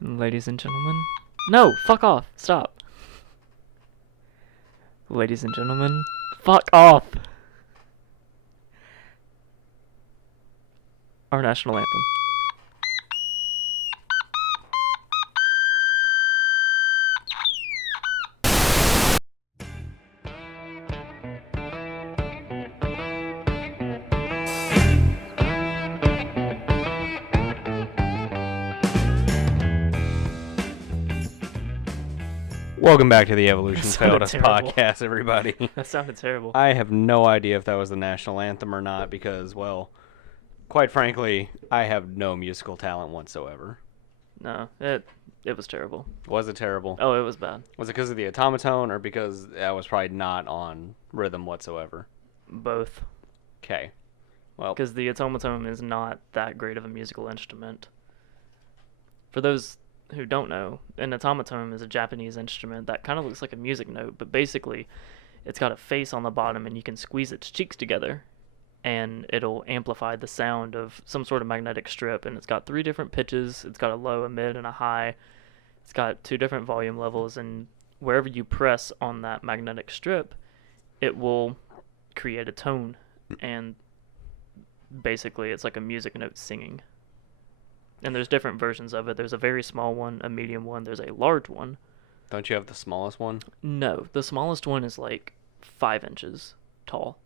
Ladies and gentlemen. No, fuck off. Stop. Ladies and gentlemen, fuck off. Our national anthem. Welcome back to the Evolution That Failed sounded Us terrible. podcast, everybody. That sounded terrible. I have no idea if that was the national anthem or not because, well, quite frankly, I have no musical talent whatsoever. No, it was terrible. Was it terrible? Oh, it was bad. Was it because of the automaton or because I was probably not on rhythm whatsoever? Both. Okay. Well, Because the automaton is not that great of a musical instrument. For those who don't know, an automaton is a Japanese instrument that kind of looks like a music note, but basically it's got a face on the bottom and you can squeeze its cheeks together and it'll amplify the sound of some sort of magnetic strip, and it's got 3 different pitches. It's got a low, a mid, and a high. It's got 2 different volume levels, and wherever you press on that magnetic strip, it will create a tone, and basically it's like a music note singing. And there's different versions of it. There's a very small one, a medium one, there's a large one. don't you have the smallest one? No, the smallest one is like 5 inches tall.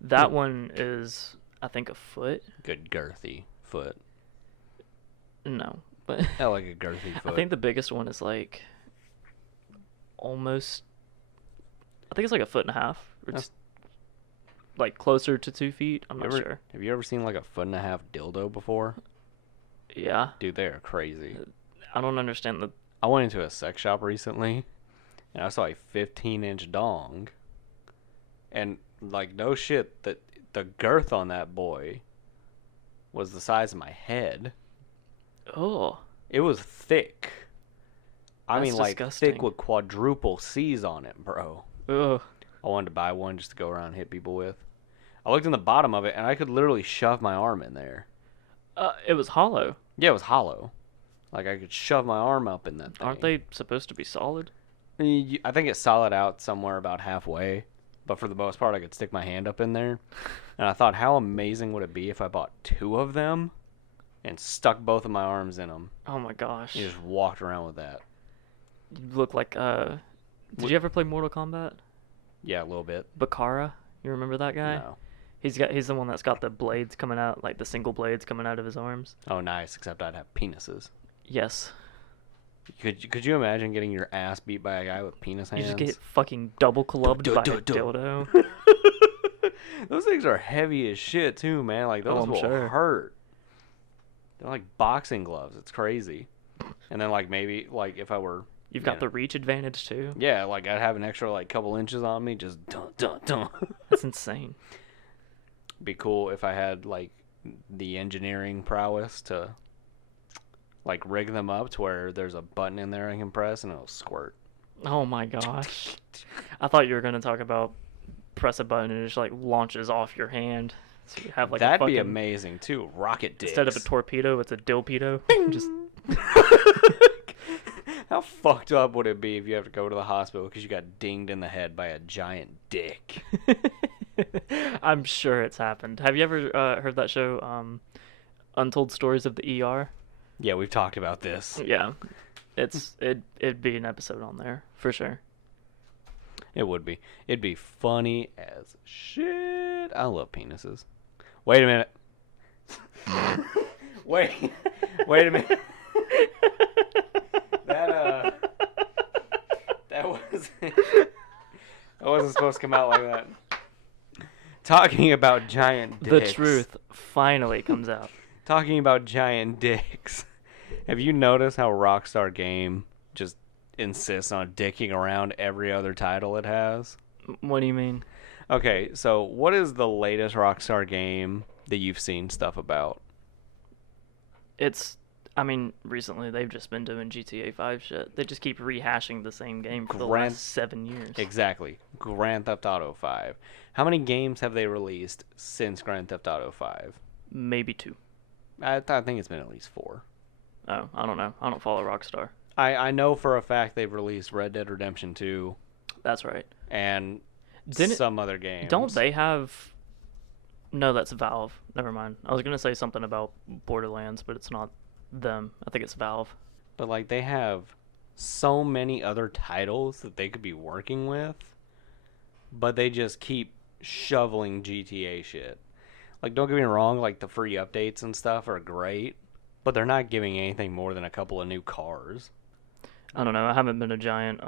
That one is, I think, a foot. Good girthy foot. No, but I like a girthy foot. I think the biggest one is like almost, I think it's like a foot and a half. Or That's- just like closer to 2 feet. I'm not Ever- sure. Have you ever seen like a foot and a half dildo before? Yeah. Dude, they are crazy. I don't understand the. I went into a sex shop recently, and I saw a 15-inch dong, and like no shit, that the girth on that boy was the size of my head. Oh. It was thick. I That's mean, like disgusting. thick with quadruple C's on it, bro. Ugh. I wanted to buy one just to go around and hit people with. I looked in the bottom of it, and I could literally shove my arm in there. It was hollow. Yeah, it was hollow. Like I could shove my arm up in that thing. Aren't they supposed to be solid? I think it's solid out somewhere about halfway, but for the most part, I could stick my hand up in there. And I thought, how amazing would it be if I bought 2 of them and stuck both of my arms in them Oh my gosh. and just walked around with that? You look like Did you ever play Mortal Kombat? Yeah, a little bit. Bakara? You remember that guy? No. He's the one that's got the blades coming out, like the single blades coming out of his arms. Oh, nice. Except I'd have penises. Yes. Could you imagine getting your ass beat by a guy with penis You hands? just get fucking double clubbed by a dildo. Those things are heavy as shit too, man. Like those I'm will sure. hurt. They're like boxing gloves. It's crazy. And then like maybe like if I were You've got the reach advantage too. yeah, like I'd have an extra like couple inches on me, just dun dun dun. That's insane. Be cool if I had like the engineering prowess to like rig them up to where there's a button in there I can press and it'll squirt. Oh my gosh. I thought you were gonna talk about press a button and it just like launches off your hand. So you have like That'd a be fucking, amazing too. Rocket dicks. instead of a torpedo, it's a dilpedo. Just How fucked up would it be if you have to go to the hospital because you got dinged in the head by a giant dick? I'm sure it's happened. Have you ever heard that show, Untold Stories of the ER? Yeah, we've talked about this. Yeah, it'd be an episode on there for sure. It would be. It'd be funny as shit. I love penises. Wait a minute. wait a minute. That was that wasn't supposed to come out like that. Talking about giant dicks. The truth finally comes out. Talking about giant dicks. Have you noticed how Rockstar Game just insists on dicking around every other title it has? What do you mean? Okay, so what is the latest Rockstar game that you've seen stuff about? I mean, recently they've just been doing GTA 5 shit. They just keep rehashing the same game for the Grand- last 7 years. Exactly. Grand Theft Auto 5. How many games have they released since Grand Theft Auto 5? Maybe 2. I think it's been at least 4. Oh, I don't know. I don't follow Rockstar. I know for a fact they've released Red Dead Redemption 2 That's right. and Didn't some other games. don't they have? No, that's Valve. Never mind. I was gonna say something about Borderlands, but it's not them. I think it's Valve. But like they have so many other titles that they could be working with, but they just keep shoveling GTA shit. Like don't get me wrong, like the free updates and stuff are great, but they're not giving anything more than a couple of new cars. I don't know. I haven't been a giant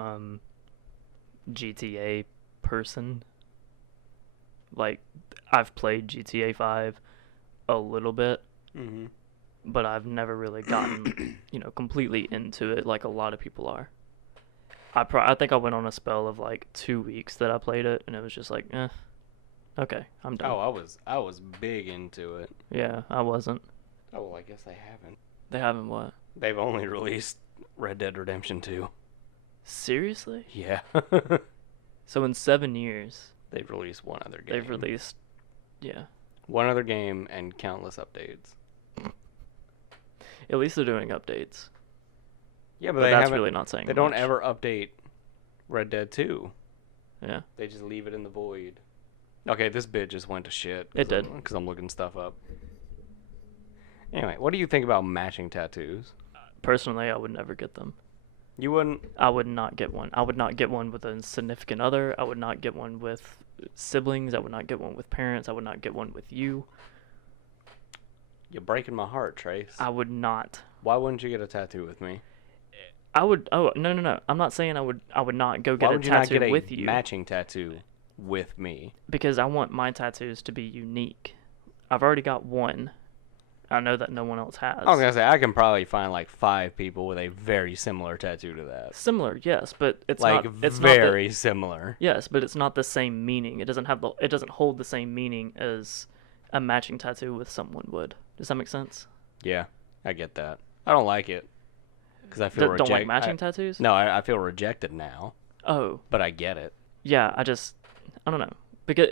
GTA person. Like I've played GTA 5 a little bit, Mm-hmm. but I've never really gotten, completely into it like a lot of people are. I think I went on a spell of like 2 weeks that I played it, and it was just like, okay, I'm done. Oh, I was big into it. Yeah, I wasn't. Oh, well, I guess they haven't. They haven't what? They've only released Red Dead Redemption 2. Seriously? Yeah. So in 7 years, They've released one other game. they've released, yeah. one other game and countless updates. At least they're doing updates. Yeah, But that's really not saying They don't much. ever update Red Dead 2. Yeah. They just leave it in the void. Okay, this bit just went to shit. It did. Because I'm looking stuff up. Anyway, what do you think about matching tattoos? Personally, I would never get them. You wouldn't? I would not get one. I would not get one with a significant other. I would not get one with siblings. I would not get one with parents. I would not get one with you. You're breaking my heart, Trace. I would not. Why wouldn't you get a tattoo with me? I would. Oh, no. I'm not saying I would not go Why get a would you not tattoo get a with you, matching tattoo with me? because I want my tattoos to be unique. I've already got one. I know that no one else has. I was gonna say I can probably find like 5 people with a very similar tattoo to that. Similar, yes, but it's like not. It's very not similar. yes, but it's not the same meaning. It doesn't have the. It doesn't hold the same meaning as a matching tattoo with someone would. Does that make sense? Yeah, I get that. I don't like it because I feel Don't like matching tattoos? No, I feel rejected now, Oh, but I get it. yeah. I don't know. Because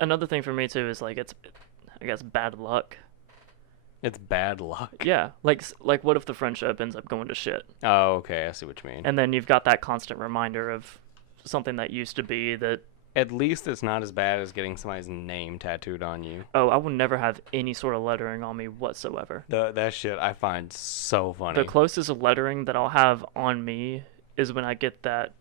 another thing for me too is like it's, I guess, bad luck. It's bad luck. Yeah, like what if the friendship ends up going to shit, Oh, okay, I see what you mean. and then you've got that constant reminder of something that used to be that. At least it's not as bad as getting somebody's name tattooed on you. Oh, I will never have any sort of lettering on me whatsoever. That shit I find so funny. The closest lettering that I'll have on me is when I get that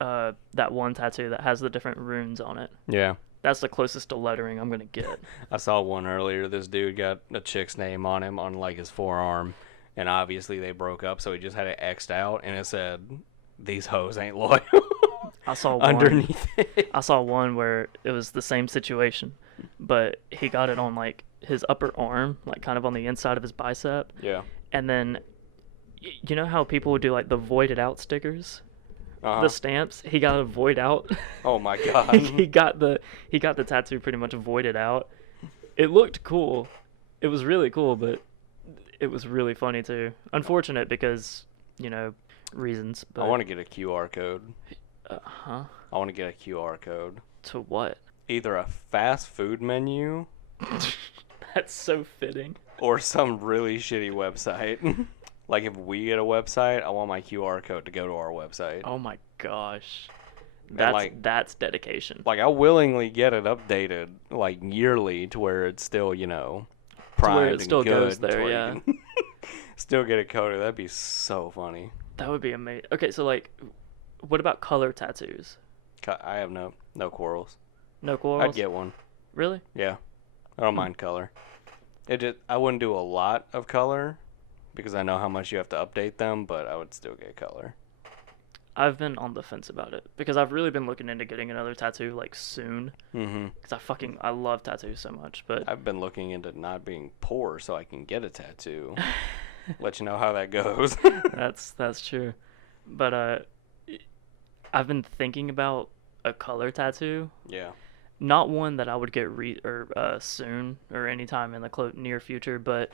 one tattoo that has the different runes on it. Yeah. That's the closest to lettering I'm gonna get. I saw one earlier. This dude got a chick's name on him on like his forearm, and obviously they broke up, so he just had it X'd out, and it said, "These hoes ain't loyal." I saw one. Underneath it. I saw one where it was the same situation, but he got it on like his upper arm, like kind of on the inside of his bicep, Yeah. and then you know how people would do like the voided out stickers, the stamps. He got a void out. Oh my god. he got the tattoo pretty much voided out. It looked cool. It was really cool, but it was really funny too. Unfortunate because reasons. But I want to get a QR code. huh? I want to get a QR code. To what? Either a fast food menu That's so fitting. or some really shitty website. Like if we get a website, I want my QR code to go to our website. Oh my gosh. And That's dedication. like I'll willingly get it updated like yearly to where it's still, primed it still and good. goes there, to where yeah. you can still get it coded. That'd be so funny. That would be amazing. Okay, so like, what about color tattoos? I have no quarrels. No quarrels? I'd get one. Really? Yeah. I don't mind color. I wouldn't do a lot of color because I know how much you have to update them, but I would still get color. I've been on the fence about it because I've really been looking into getting another tattoo like soon. Mhm. Because I love tattoos so much, but I've been looking into not being poor so I can get a tattoo. Let you know how that goes. that's true. But I've been thinking about a color tattoo. Yeah. Not one that I would get soon or anytime in the near future, but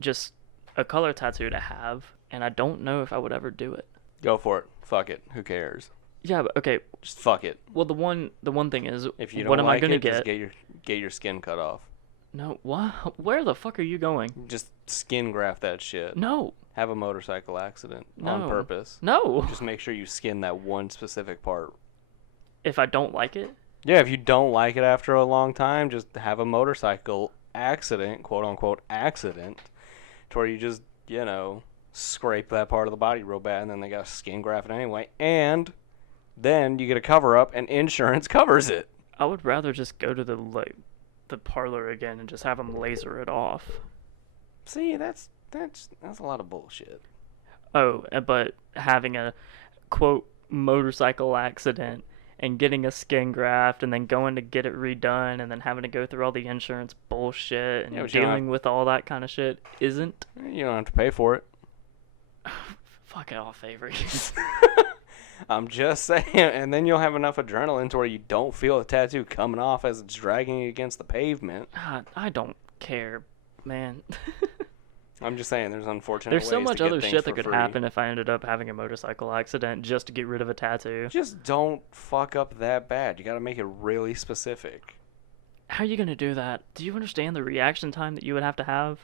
just a color tattoo to have, and I don't know if I would ever do it. Go for it. Fuck it. Who cares? Yeah, but okay. Just fuck it. Well, the one thing is, If you don't what am like I gonna it, get? just get your skin cut off. No, what? Where the fuck are you going? Just skin graft that shit. No, Have a motorcycle accident on no, purpose. no. Just make sure you skin that one specific part. If I don't like it, Yeah, if you don't like it after a long time, just have a motorcycle accident, quote unquote accident, to where you just, scrape that part of the body real bad, and then they got to skin graft it anyway. And then you get a cover up, and insurance covers it. I would rather just go to the parlor again and just have them laser it off. See, that's a lot of bullshit. Oh, but having a quote motorcycle accident and getting a skin graft and then going to get it redone and then having to go through all the insurance bullshit and Yeah, but you don't dealing with all that kind of shit isn't. You don't have to pay for it. Fuck off, Avery. I'm just saying, and then you'll have enough adrenaline to where you don't feel the tattoo coming off as it's dragging you against the pavement. God, I don't care, man. I'm just saying, there's unfortunate There's ways so much to get other things shit for that could free. happen if I ended up having a motorcycle accident just to get rid of a tattoo. Just don't fuck up that bad. You gotta make it really specific. How are you gonna do that? Do you understand the reaction time that you would have to have?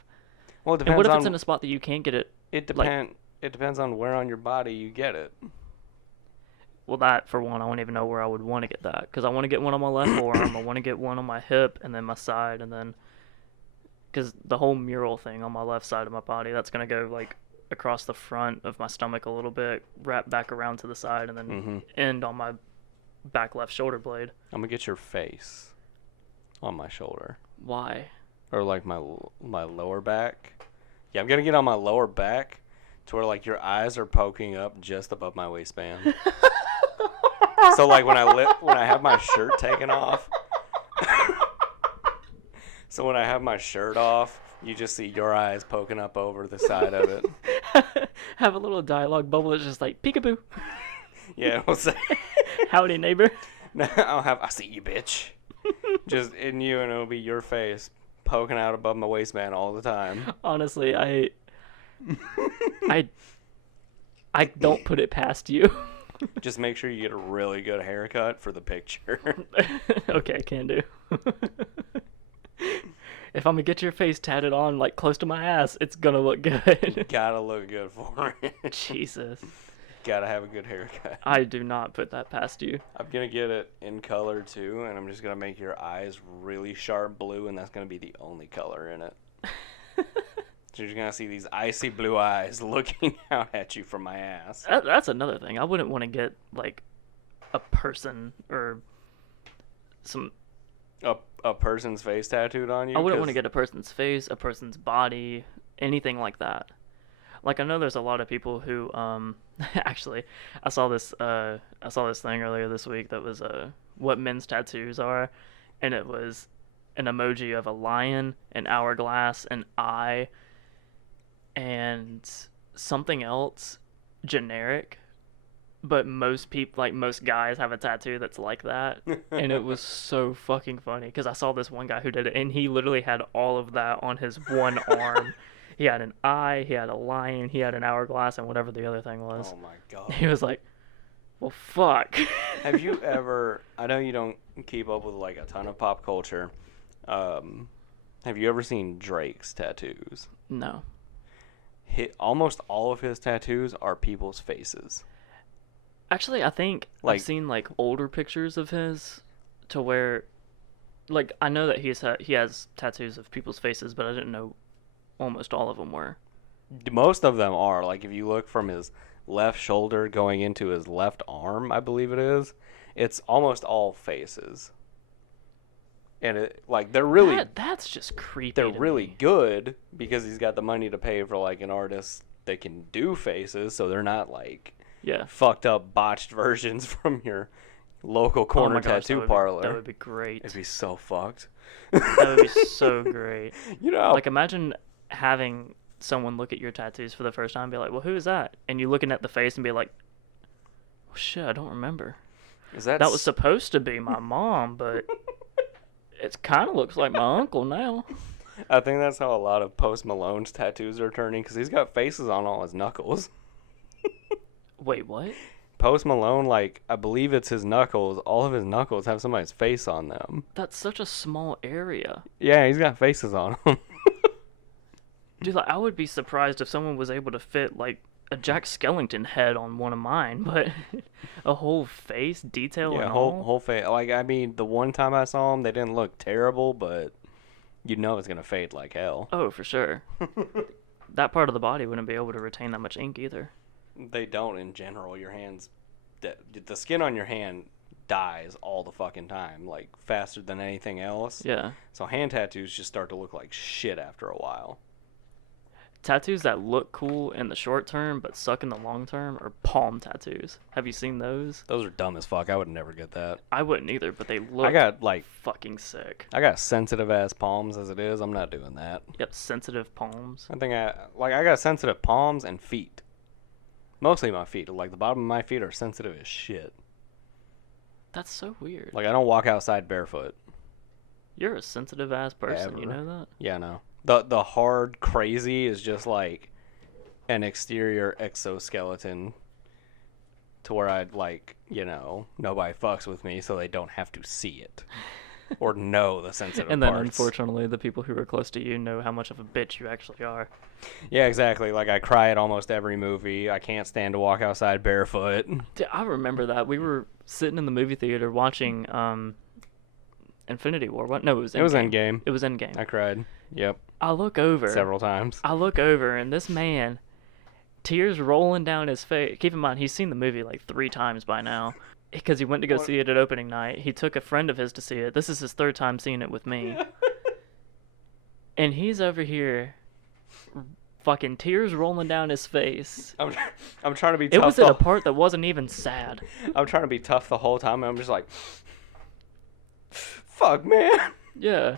Well, it And depends what if on it's in a spot that you can't get it? it depends on where on your body you get it. Well, that, for one, I don't even know where I would want to get that. Because I want to get one on my left forearm, I want to get one on my hip, and then my side, and then... Because the whole mural thing on my left side of my body, that's going to go, like, across the front of my stomach a little bit, wrap back around to the side, and then end on my back left shoulder blade. I'm gonna get your face on my shoulder. Why? Or, like, my lower back. Yeah, I'm gonna get on my lower back to where, like, your eyes are poking up just above my waistband. So, like, when I have my shirt taken off... So when I have my shirt off, you just see your eyes poking up over the side of it. Have a little dialogue bubble that's just like, peekaboo. Yeah, it'll say, Howdy, neighbor. no, I see you, bitch. Just in you, and it'll be your face poking out above my waistband all the time. Honestly, I don't put it past you. Just make sure you get a really good haircut for the picture. Okay, can do. If I'm gonna get your face tatted on like close to my ass, it's gonna look good. Gotta look good for it. Jesus. Gotta have a good haircut. I do not put that past you. I'm gonna get it in color too, and I'm just gonna make your eyes really sharp blue, and that's gonna be the only color in it. So you're gonna see these icy blue eyes looking out at you from my ass. That's another thing. I wouldn't want to get like a person or some. A person's face tattooed on you? I wouldn't want to get a person's face, a person's body, anything like that. Like, I know there's a lot of people who actually I saw this thing earlier this week that was what men's tattoos are, and it was an emoji of a lion, an hourglass, an eye, and something else generic. But most people, like most guys, have a tattoo that's like that, and it was so fucking funny because I saw this one guy who did it, and he literally had all of that on his one arm. He had an eye, he had a lion, he had an hourglass, and whatever the other thing was. Oh my god. He was like, "Well, fuck." Have you ever? I know you don't keep up with like a ton of pop culture. Have you ever seen Drake's tattoos? No. Almost all of his tattoos are people's faces. Actually, I think I've seen like older pictures of his, to where, like, I know that he has tattoos of people's faces, but I didn't know almost all of them were. Most of them are. Like, if you look from his left shoulder going into his left arm, I believe it is, it's almost all faces. And they're really that's just creepy. They're to really me. good because he's got the money to pay for like an artist that can do faces, so they're not like fucked up botched versions from your local corner tattoo parlor. That would be great. It'd be so fucked. That would be so great. You know, like, imagine having someone look at your tattoos for the first time and be like, "Well, who is that?" And you looking at the face and be like, "Well, shit, I don't remember. That was supposed to be my mom, but it kind of looks like my uncle now." I think that's how a lot of Post Malone's tattoos are turning, because he's got faces on all his knuckles. Wait, what? Post Malone, like, I believe it's his knuckles. All of his knuckles have somebody's face on them. That's such a small area. Yeah, he's got faces on them. Dude, like, I would be surprised if someone was able to fit, like, a Jack Skellington head on one of mine, but a whole face, detail Yeah, and whole face. Like, I mean, the one time I saw them, they didn't look terrible, but you know it's going to fade like hell. Oh, for sure. That part of the body wouldn't be able to retain that much ink either. They don't in general. Your hands, the skin on your hand dies all the fucking time, like faster than anything else. Yeah. So hand tattoos just start to look like shit after a while. Tattoos that look cool in the short term but suck in the long term are palm tattoos. Have you seen those? Those are dumb as fuck. I would never get that. I wouldn't either, but they look I got like fucking sick. I got sensitive ass palms as it is. I'm not doing that. Yep, sensitive palms. I think I got sensitive palms and feet. Mostly my feet. Like the bottom of my feet are sensitive as shit. That's so weird. Like I don't walk outside barefoot. You're a sensitive ass person, Ever. you know that? Yeah, no. The hard crazy is just like an exterior exoskeleton to where I'd like, you know, nobody fucks with me so they don't have to see it or know the sensitive And then parts. unfortunately the people who are close to you know how much of a bitch you actually are. Yeah, exactly. Like I cry at almost every movie. I can't stand to walk outside barefoot. Dude, I remember that. We were sitting in the movie theater watching Infinity War. What? No, it was Endgame. It was Endgame. It was Endgame. I cried. Yep. I look over. Several times. I look over, and this man, tears rolling down his face. Keep in mind, he's seen the movie like 3 times by now. Because he went to go see it at opening night. He took a friend of his to see it. This is his 3rd time seeing it with me. And he's over here, fucking tears rolling down his face. I'm trying to be tough. It was at a part that wasn't even sad. I'm trying to be tough the whole time, and I'm just like, fuck, man. Yeah.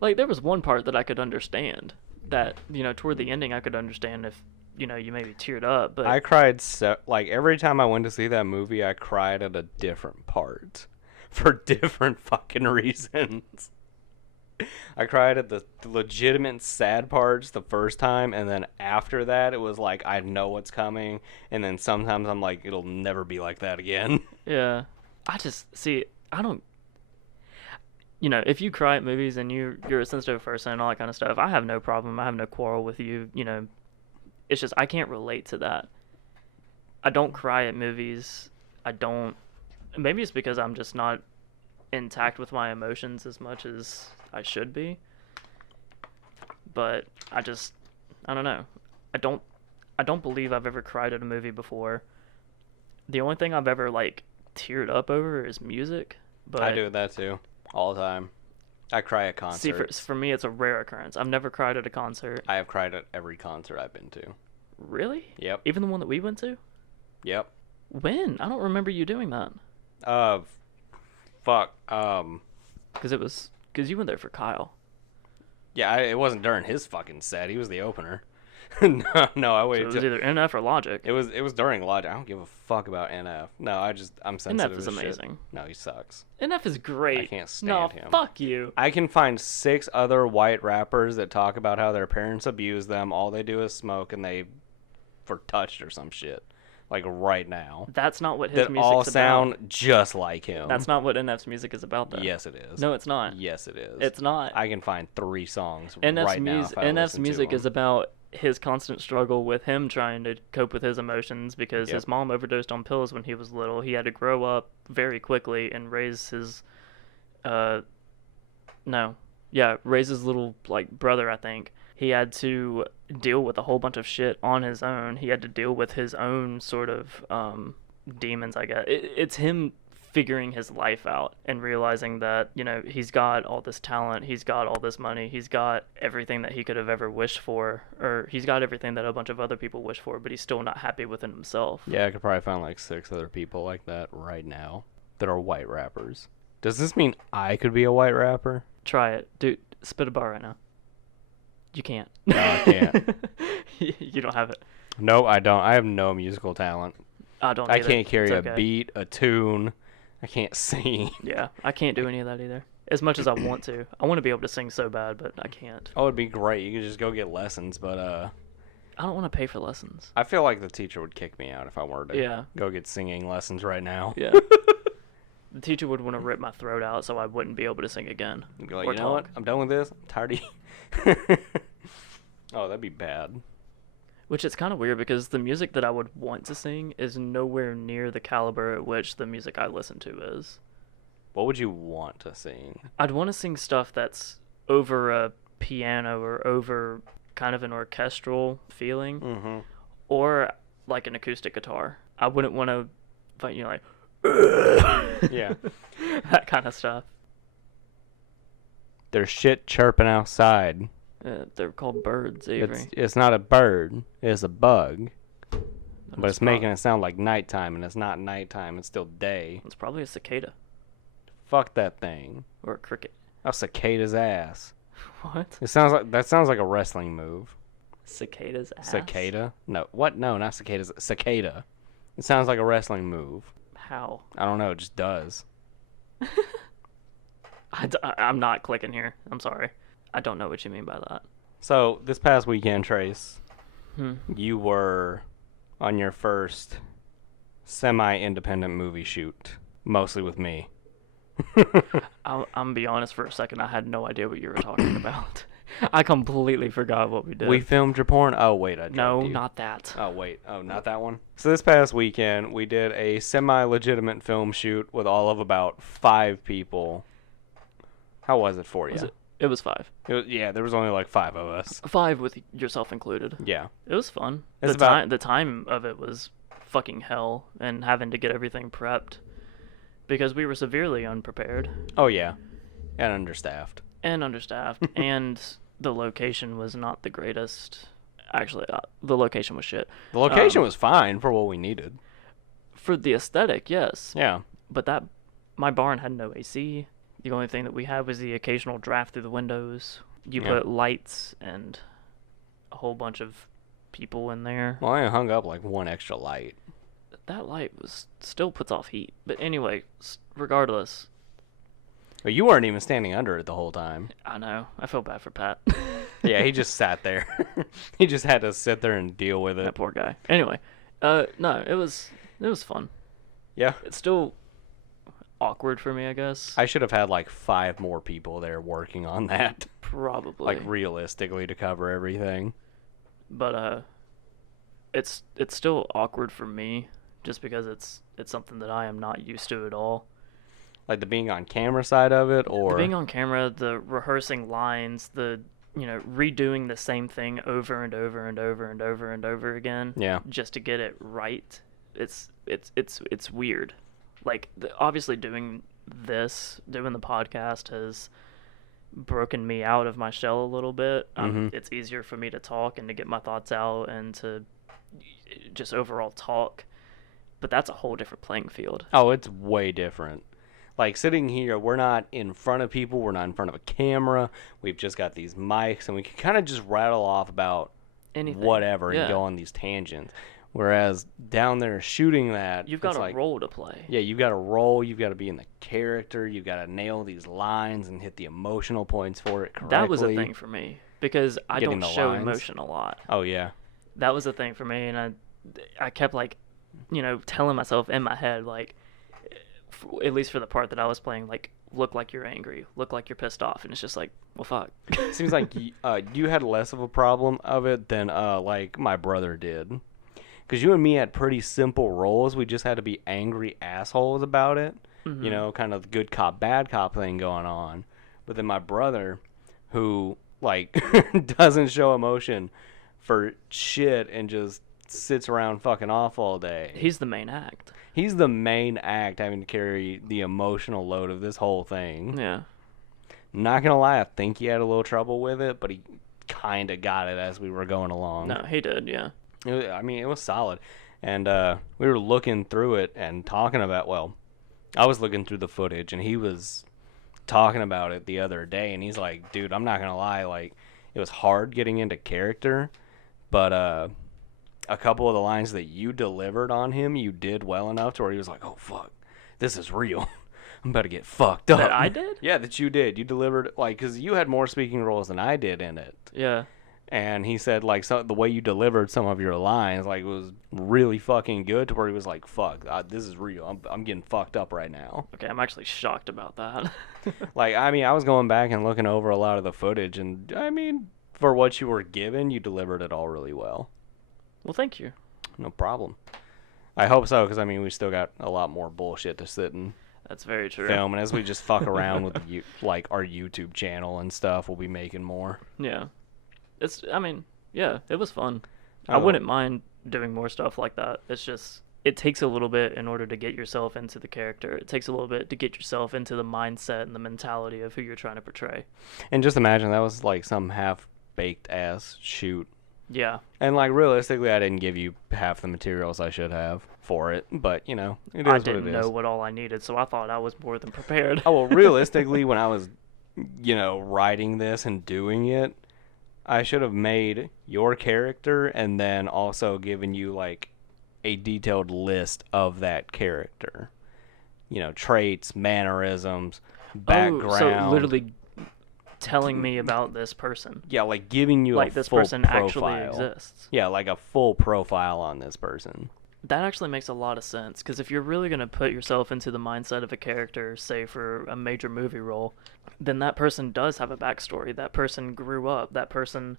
Like, there was one part that I could understand. That, you know, toward the ending I could understand if, you know, you maybe teared up. But I cried, like, every time I went to see that movie, I cried at a different part. For different fucking reasons. I cried at the legitimate sad parts the first time, and then after that, it was like, I know what's coming, and then sometimes I'm like, it'll never be like that again. Yeah. I just, see, I don't, you know, if you cry at movies and you're a sensitive person and all that kind of stuff, I have no problem. I have no quarrel with you, you know. It's just, I can't relate to that. I don't cry at movies. I don't, maybe it's because I'm just not intact with my emotions as much as I should be. But I don't know. I don't believe I've ever cried at a movie before. The only thing I've ever, like, teared up over is music. But I do that too. All the time. I cry at see, concerts. for me, it's a rare occurrence. I've never cried at a concert. I have cried at every concert I've been to. Really? Yep. Even the one that we went to? Yep. When? I don't remember you doing that. Fuck. Because you went there for Kyle. Yeah, it wasn't during his fucking set. He was the opener. No, I So waited. it was either NF or Logic. It was during Logic. I don't give a fuck about NF. No, I'm sensitive. NF is as shit. amazing. No, he sucks. NF is great. I can't stand no, him. Fuck you. I can find 6 other white rappers that talk about how their parents abuse them. All they do is smoke, and they were touched or some shit. Like right now. That's not what his That music's all about. sound just like him. That's not what NF's music is about, though. Yes, it is. No, it's not. Yes, it is. It's not. I can find 3 songs NF's, right now. If I NF's listen to music them. is about his constant struggle with him trying to cope with his emotions because Yep. his mom overdosed on pills when he was little. He had to grow up very quickly and raise his raise his little, like, brother, I think. He had to deal with a whole bunch of shit on his own. He had to deal with his own sort of demons, I guess. It's him figuring his life out and realizing that, you know, he's got all this talent, he's got all this money, he's got everything that he could have ever wished for, or he's got everything that a bunch of other people wish for, but he's still not happy within himself. Yeah, I could probably find like 6 other people like that right now that are white rappers. Does this mean I could be a white rapper? Try it. Dude, spit a bar right now. You can't. No, I can't. You don't have it. No, I don't. I have no musical talent. I don't I either. can't carry It's a okay. beat, a tune. I can't sing. Yeah, I can't do any of that either. As much as I want to. I want to be able to sing so bad, but I can't. Oh, it'd be great. You could just go get lessons, but I don't want to pay for lessons. I feel like the teacher would kick me out if I were to Yeah. go get singing lessons right now. Yeah. The teacher would want to rip my throat out so I wouldn't be able to sing again. You'd be like, or you know what? talk. I'm done with this. I'm tired of you. Oh, that'd be bad. Which is kind of weird because the music that I would want to sing is nowhere near the caliber at which the music I listen to is. What would you want to sing? I'd want to sing stuff that's over a piano or over kind of an orchestral feeling, Mm-hmm. or like an acoustic guitar. I wouldn't want to, like, Yeah. that kind of stuff. There's shit chirping outside. They're called birds, Avery. It's not a bird. It's a bug. And But it's making it sound like nighttime, and it's not nighttime. It's still day. It's probably a cicada Fuck that thing. or a cricket. A cicada's ass. What? That sounds like a wrestling move. Cicada's ass? Cicada? No, what? No, not cicadas. Cicada. It sounds like a wrestling move. How? I don't know. It just does. I'm not clicking here. I'm sorry. I don't know what you mean by that. So this past weekend, Trace, Hmm. you were on your first semi-independent movie shoot, mostly with me. I'm gonna be honest for a second. I had no idea what you were talking about. I completely forgot what we did. We filmed your porn. Oh wait, I No, drugged you. not that. Oh wait, oh not that one. So this past weekend, we did a semi-legitimate film shoot with all of about 5 people. How was it for you? It was 5. Yeah, there was only like 5 of us. 5 with yourself included. Yeah. It was fun. It's The time of it was fucking hell, and having to get everything prepped because we were severely unprepared Oh yeah, and understaffed. and understaffed, and the location was not the greatest. Actually, the location was shit. The location was fine for what we needed. For the aesthetic, yes, Yeah. but my barn had no AC. The only thing that we had was the occasional draft through the windows. You Yeah. put lights and a whole bunch of people in there. Well, I hung up like 1 extra light. That light still puts off heat. But anyway, regardless, But you weren't even standing under it the whole time. I know. I feel bad for Pat. Yeah, he just sat there. He just had to sit there and deal with That it. poor guy. Anyway, no, it was fun. Yeah. It's still awkward for me, I guess. I should have had like 5 more people there working on that. Probably. Like realistically to cover everything. But it's still awkward for me just because it's something that I am not used to at all. Like the being on camera side of it, or The being on camera, the rehearsing lines, the redoing the same thing over and over and over and over and over again. Yeah. Just to get it right. It's weird. Like obviously doing the podcast has broken me out of my shell a little bit. It's easier for me to talk and to get my thoughts out and to just overall talk. But that's a whole different playing field. Oh, it's way different. Like sitting here, we're not in front of people, we're not in front of a camera. We've just got these mics, and we can kind of just rattle off about Anything. whatever Yeah. and go on these tangents. Whereas down there shooting that, You've got it's a like, role to play. yeah, you've got to roll, you've got to be in the character, you've got to nail these lines and hit the emotional points for it correctly. That was a thing for me because I Getting don't the show lines. emotion a lot. Oh yeah. That was a thing for me, and I kept like, telling myself in my head like, at least for the part that I was playing, like, look like you're angry, look like you're pissed off, and it's just like, well, fuck. Seems like you had less of a problem of it than like my brother did. Because you and me had pretty simple roles. We just had to be angry assholes about it. Mm-hmm. Kind of the good cop, bad cop thing going on. But then my brother, who, like, doesn't show emotion for shit and just sits around fucking off all day. He's the main act. He's the main act having to carry the emotional load of this whole thing. Yeah. Not gonna lie, I think he had a little trouble with it, but he kind of got it as we were going along. No, he did, yeah. It was solid. And we were looking through it and talking about, well, I was looking through the footage, and he was talking about it the other day, and he's like, dude, I'm not going to lie, like, it was hard getting into character, but a couple of the lines that you delivered on him, you did well enough to where he was like, oh, fuck, this is real. I'm about to get fucked up. That I did? Yeah, that you did. You delivered, like, because you had more speaking roles than I did in it. Yeah. And he said, like, the way you delivered some of your lines, like, was really fucking good to where he was like, fuck, this is real. I'm getting fucked up right now. Okay, I'm actually shocked about that. Like, I mean, I was going back and looking over a lot of the footage, and, I mean, for what you were given, you delivered it all really well. Well, thank you. No problem. I hope so, because, I mean, we still got a lot more bullshit to sit and That's very true. film, and as we just fuck around with, like, our YouTube channel and stuff, we'll be making more. Yeah. I mean, yeah, it was fun. Oh. I wouldn't mind doing more stuff like that. It's just, it takes a little bit in order to get yourself into the character. It takes a little bit to get yourself into the mindset and the mentality of who you're trying to portray. And just imagine that was, like, some half-baked ass shoot. Yeah. And, like, realistically, I didn't give you half the materials I should have for it, but, you know, it is I what didn't it is. know what all I needed, so I thought I was more than prepared. Oh, well, realistically, when I was, you know, writing this and doing it, I should have made your character and then also given you, like, a detailed list of that character. You know, traits, mannerisms, background. Oh, so literally telling me about this person. Yeah, like giving you like a this full person profile. actually exists. Yeah, like a full profile on this person. That actually makes a lot of sense, because if you're really going to put yourself into the mindset of a character, say for a major movie role, then that person does have a backstory. That person grew up. That person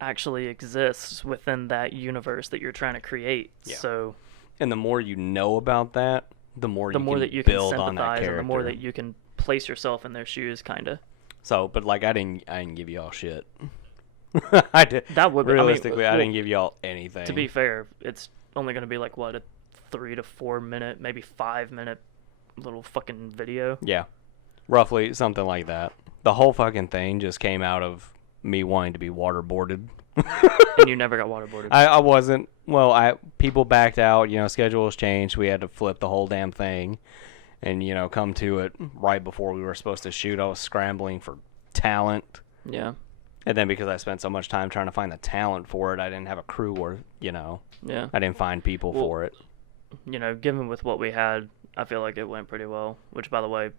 actually exists within that universe that you're trying to create. Yeah. So, and the more you know about that, the more that you build can on that sympathize, character. and the more that you can place yourself in their shoes, kind of. So, but like I didn't give y'all shit. I did. That would be, realistically, I well, didn't give y'all anything. To be fair, it's only going to be like what, a 3 to 4 minute, maybe 5 minute little fucking video. Yeah, roughly something like that. The whole fucking thing just came out of me wanting to be waterboarded. And you never got waterboarded. I wasn't. Well, people backed out. You know, schedules changed. We had to flip the whole damn thing, and you know, come to it right before we were supposed to shoot. I was scrambling for talent. Yeah. And then because I spent so much time trying to find the talent for it, I didn't have a crew or, you know, Yeah. I didn't find people for it. You know, given with what we had, I feel like it went pretty well. Which, by the way,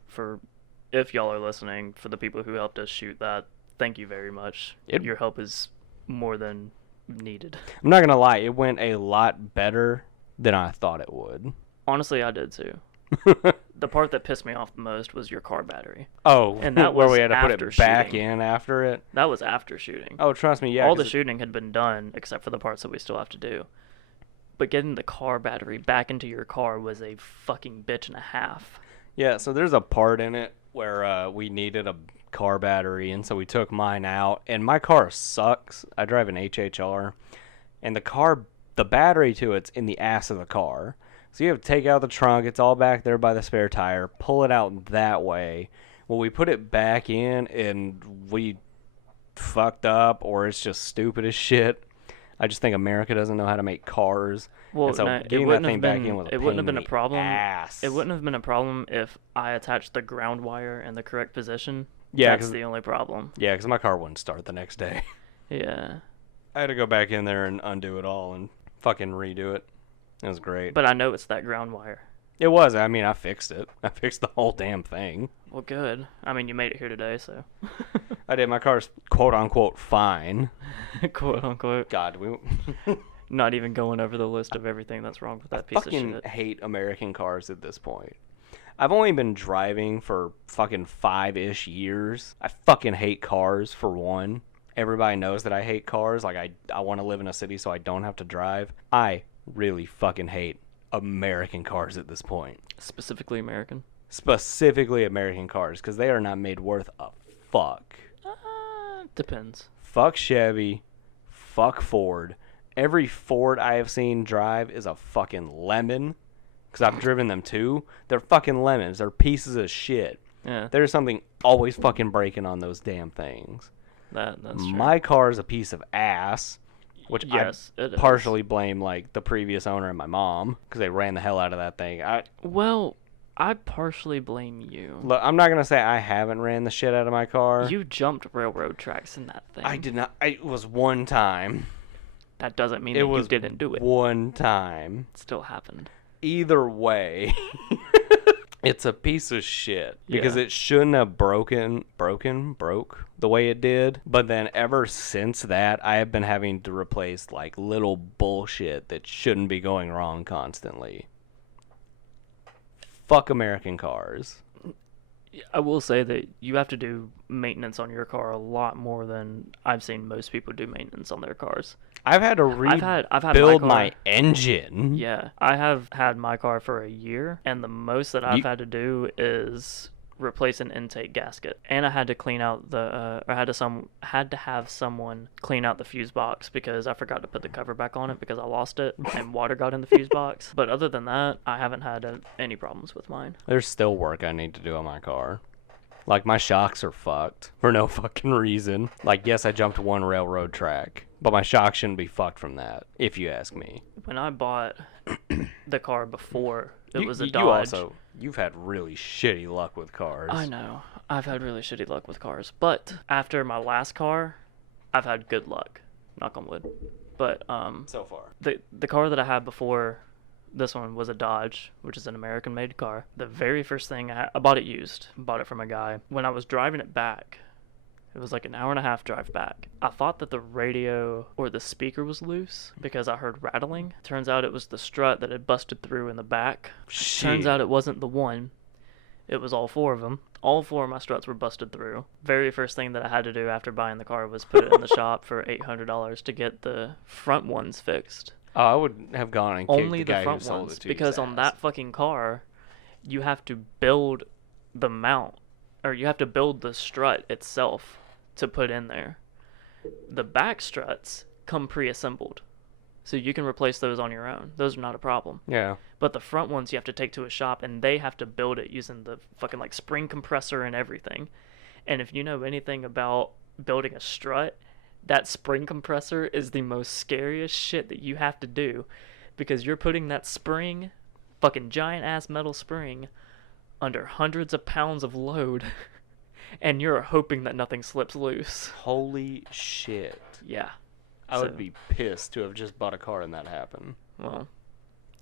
if y'all are listening, for the people who helped us shoot that, thank you very much. Your help is more than needed. I'm not going to lie, it went a lot better than I thought it would. Honestly, I did too. The part that pissed me off the most was your car battery. Oh, and that where was we had to put it back shooting. in after it? That was after shooting. Oh, trust me, yeah. All the shooting had been done except for the parts that we still have to do. But getting the car battery back into your car was a fucking bitch and a half. Yeah, so there's a part in it where we needed a car battery, and so we took mine out. And my car sucks. I drive an HHR, and the battery to it's in the ass of the car. So you have to take out the trunk. It's all back there by the spare tire. Pull it out that way. Well, we put it back in, and we fucked up, or it's just stupid as shit. I just think America doesn't know how to make cars. Well, and so no, getting that thing back in was a it pain wouldn't have in been a the problem. ass. It wouldn't have been a problem if I attached the ground wire in the correct position. Yeah, that's the only problem. Yeah, because my car wouldn't start the next day. Yeah. I had to go back in there and undo it all and fucking redo it. It was great. But I know it's that ground wire. It was. I mean, I fixed it. I fixed the whole damn thing. Well, good. I mean, you made it here today, so. I did. My car's quote-unquote fine. Quote, unquote. God, Not even going over the list of everything that's wrong with that piece of shit. I fucking hate American cars at this point. I've only been driving for fucking 5-ish years. I fucking hate cars, for one. Everybody knows that I hate cars. Like, I want to live in a city so I don't have to drive. I really fucking hate American cars at this point. Specifically American? Specifically American cars, because they are not made worth a fuck. Depends. Fuck Chevy. Fuck Ford. Every Ford I have seen drive is a fucking lemon. Because I've driven them too. They're fucking lemons. They're pieces of shit. Yeah. There's something always fucking breaking on those damn things. That's true. My car is a piece of ass. Which yes, I partially blame, like, the previous owner and my mom. Because they ran the hell out of that thing. Well, I partially blame you. Look, I'm not going to say I haven't ran the shit out of my car. You jumped railroad tracks in that thing. I did not. It was one time. That doesn't mean that you didn't do it. One time. It still happened. Either way. It's a piece of shit because Yeah. it shouldn't have broke the way it did. But then ever since that, I have been having to replace like little bullshit that shouldn't be going wrong constantly. Fuck American cars. I will say that you have to do maintenance on your car a lot more than I've seen most people do maintenance on their cars. I've had to I've had rebuild my car. my engine. Yeah, I have had my car for a year, and the most that I've You, had to do is replace an intake gasket, and I had to clean out or had to have someone clean out the fuse box because I forgot to put the cover back on it because I lost it and water got in the fuse box. But other than that, I haven't had any problems with mine. there's still work I need to do on my car. Like, my shocks are fucked for no fucking reason. Like, yes, I jumped one railroad track, but my shocks shouldn't be fucked from that, if you ask me. When I bought the car before, it was a You Dodge. you've had really shitty luck with cars. I know. I've had really shitty luck with cars. But after my last car, I've had good luck. Knock on wood. But So far. the car that I had before this one was a Dodge, which is an American made car. The very first thing I bought it used. Bought it from a guy. When I was driving it back, it was like an hour and a half drive back. I thought that the radio or the speaker was loose because I heard rattling. Turns out it was the strut that had busted through in the back. Turns out it wasn't the one. It was all four of them. All four of my struts were busted through. Very first thing that I had to do after buying the car was put it in the shop for $800 to get the front ones fixed. Oh, I would have gone and kicked Only the the guy who front sold ones, it to because his on ass. that fucking car, you have to build the mount, or you have to build the strut itself to put in there. The back struts come pre-assembled, so you can replace those on your own. Those are not a problem. Yeah. But the front ones you have to take to a shop, and they have to build it using the fucking like spring compressor and everything. And if you know anything about building a strut, that spring compressor is the most scariest shit that you have to do, because you're putting that spring, fucking giant ass metal spring, under hundreds of pounds of load, and you're hoping that nothing slips loose. Holy shit. Yeah. I would So- be pissed to have just bought a car and that happened. Well,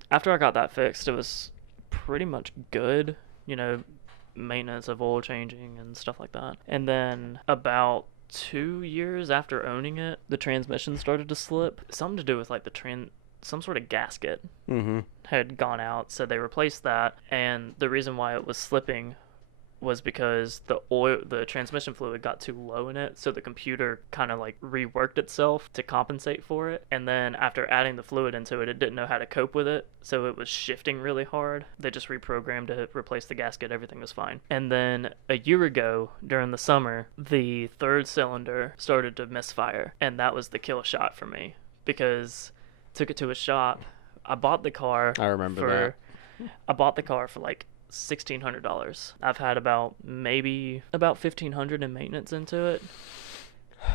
after I got that fixed, it was pretty much good, maintenance of oil changing and stuff like that. And then about 2 years after owning it, the transmission started to slip. Something to do with like some sort of gasket Mm-hmm. had gone out, so they replaced that. And the reason why it was slipping was because the transmission fluid got too low in it, so the computer kind of like reworked itself to compensate for it. And then after adding the fluid into it, it didn't know how to cope with it, so it was shifting really hard. They just reprogrammed to replace the gasket. Everything was fine. And then a year ago during the summer, the third cylinder started to misfire, and that was the kill shot for me, because took it to a shop. I bought the car I remember for I bought the car for like $1,600. I've had about $1,500 in maintenance into it,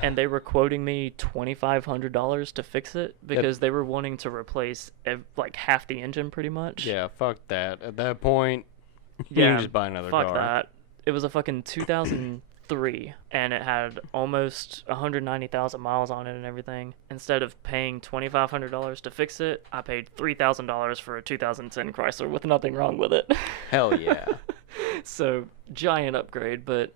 and they were quoting me $2,500 to fix it because they were wanting to replace like half the engine pretty much. Yeah, fuck that. At that point, you Yeah, can just buy another fuck car. that. It was a fucking 2003, and it had almost 190,000 miles on it and everything. Instead of paying $2,500 to fix it, I paid $3,000 for a 2010 Chrysler with nothing wrong with it. Hell yeah. So, giant upgrade, but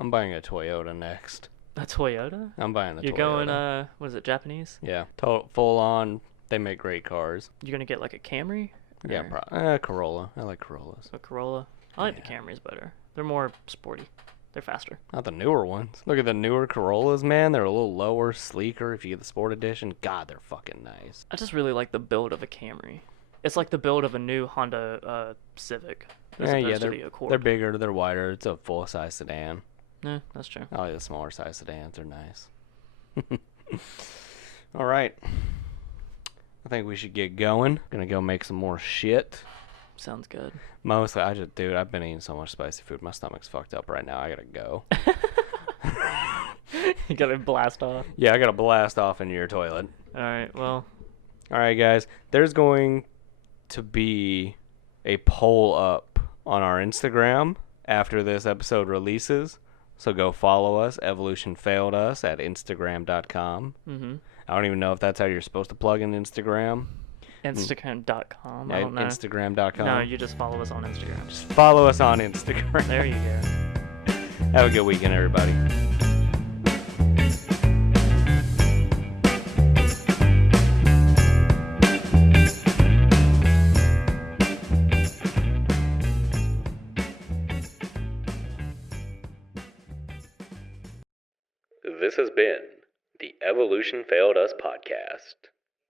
I'm buying a Toyota next. a Toyota? I'm buying the You're Toyota. going, what is it, Japanese? Yeah, full on. They make great cars. You're gonna get like a Camry? Yeah, Or Corolla. I like Corollas. a Corolla? I like the Yeah. Camrys better. They're more sporty. They're faster. Not the newer ones. Look at the newer Corollas, man. They're a little lower, sleeker. If you get the Sport Edition, God, they're fucking nice. I just really like the build of a Camry. It's like the build of a new Honda Civic as opposed to the Accord. they're bigger, they're wider. It's a full-size sedan. Yeah, that's true. I like the smaller size sedans. They're nice. All right. I think we should get going. Gonna go make some more shit. Sounds good. Mostly, dude, I've been eating so much spicy food. My stomach's fucked up right now. I gotta go. You gotta blast off. Yeah, I gotta blast off into your toilet. Alright, well, All right, guys. There's going to be a poll up on our Instagram after this episode releases. So go follow us, Evolution Failed Us, at Instagram.com. I don't even know if that's how you're supposed to plug in Instagram. Instagram.com. I At don't know. Instagram.com. No, you just follow us on Instagram. Just follow us on Instagram. There you go. Have a good weekend, everybody. This has been the Evolution Failed Us podcast.